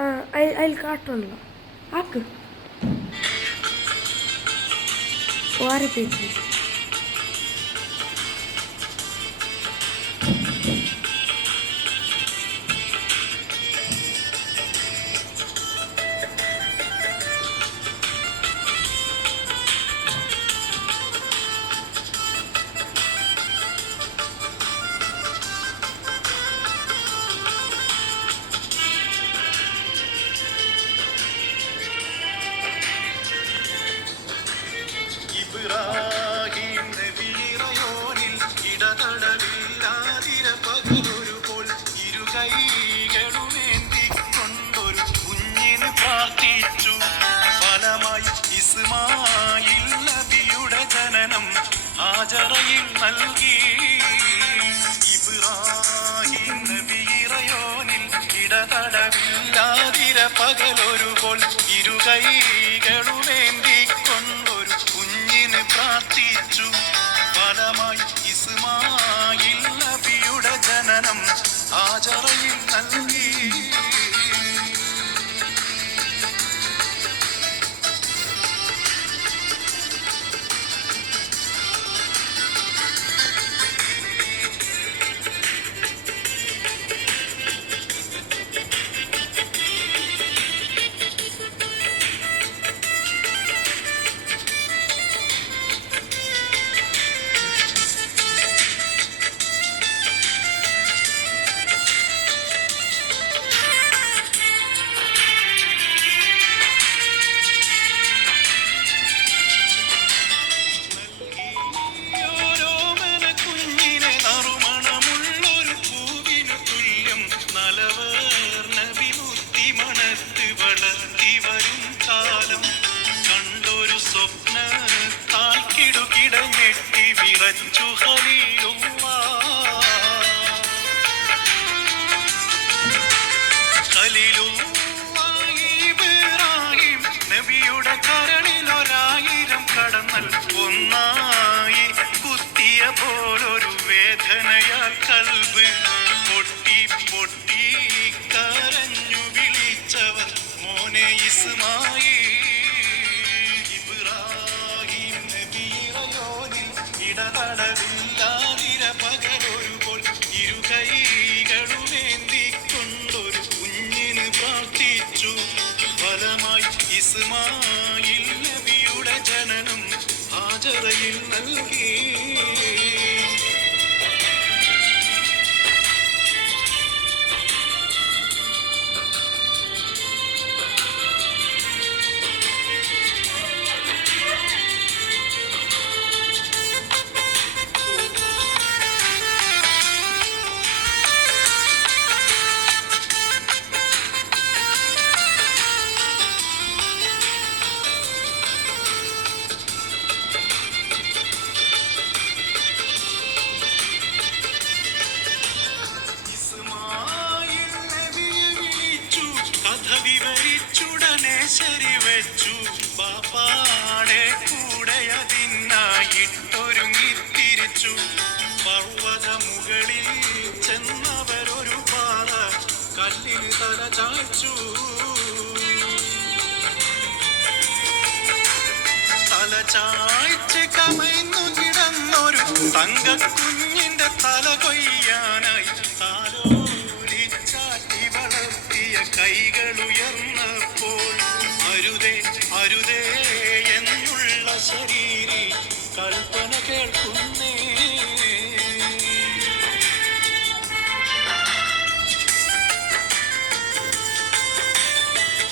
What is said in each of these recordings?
അതിൽ കാട്ടുണ്ടല്ലോ ആക്ക് വേറെ പേര് ഇബ്രാഹിം നബിയിറയോനിൽ ഇടതടവില്ലാതിര പകലൊരുപോൾ ഇരുകൈകളുമേന്തിക്കൊണ്ടൊരു കുഞ്ഞിന് പ്രാർത്ഥിച്ചു. ഫലമായി ഇസ്മായിൽ നബിയുടെ ജനനം ഹാജറയിൽ നൽകി. ഇബ്രാഹിം നബിയിറയോനിൽ ഇടതടവില്ലാതിര പകലൊരുപോൾ ഇരുകൈകളുമേന്തിക്കൊണ്ടൊരു പ്രാർത്ഥിച്ചു. ഫലമായി ഇസ്മായിൽ നബിയുടെ ജനനം ഹാജറയിൽ നൽകി. ഇബ്രാഹിം നബിയുടെ കരളിലൊരായിരം കടന്നൽ ഒന്നായി കുത്തിയ പോലൊരു വേദനയാൽ കൽബ് പൊട്ടി പൊട്ടി കരഞ്ഞു വിളിച്ചവർ മോനെ ഇസ്മായിൽ. ഇബ്രാഹിം നബിയിറയോനിൽ ഇടതടവില്ലാതിര പകലൊരുപോൾ ഇരുകൈകളുമേന്തിക്കൊണ്ടൊരു കുഞ്ഞിന് പ്രാർത്ഥിച്ചു. ഫലമായി ഇസ്മായിൽ നബിയുടെ ജനനം ഹാജറയിൽ നൽകി. ശരിവെച്ചു ബാപ്പാടെ കൂടെ അതിനായിട്ടൊരുങ്ങിത്തിരിച്ചു. പർവ്വത മുകളിൽ ചെന്നവരൊരു പാറ കല്ലിന് തല ചായ്ച്ചു. തല ചായ്ച്ച് കമയ്ന്നു കിടന്നൊരു തങ്കക്കുഞ്ഞിന്റെ തല കൊയ്യാനായി താലോലിച്ചാട്ടി വളർത്തിയ കൈകളുയർന്നപ്പോൾ അരുതേ അരുതേ എന്നുള്ള ശരീരി കൽപ്പന കേൾക്കുന്നേ.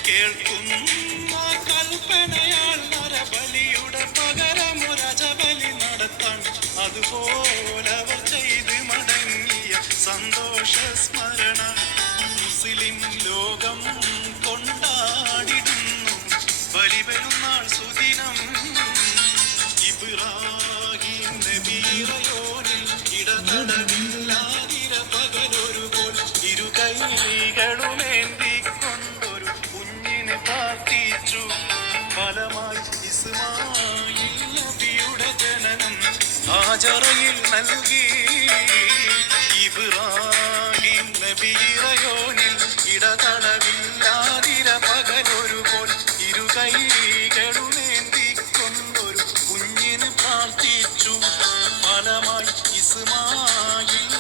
കേൾക്കുന്ന കൽപ്പനയാൽ നരബലിയുടെ പകരമൊരജബലി നടത്താൻ അതുപോലവർ ചെയ്ത് മടങ്ങിയ സന്തോഷ സ്മരണ മുസ്ലിം ലോകം കൊണ്ടാടിടുന്നു ബലിപെരുന്നാൾ സുദിനം. ഇബ്രാഹിം നബിയിറയോനിൽ ഇടതടവില്ലാതിര പകലൊരുപോൾ ഇരുകൈകളുമേന്തിക്കൊണ്ടൊരു കുഞ്ഞിനെ പ്രാർത്ഥിച്ചു. ഫലമായി ഇസ്മായിൽ നബിയുടെ ജനനം ഹാജറയിൽ നൽകി. ഇബ്രാഹിം നബിയിറയോനിൽ ഇടതടവില്ലാ ഫലമായി ഇസ്മായിൽ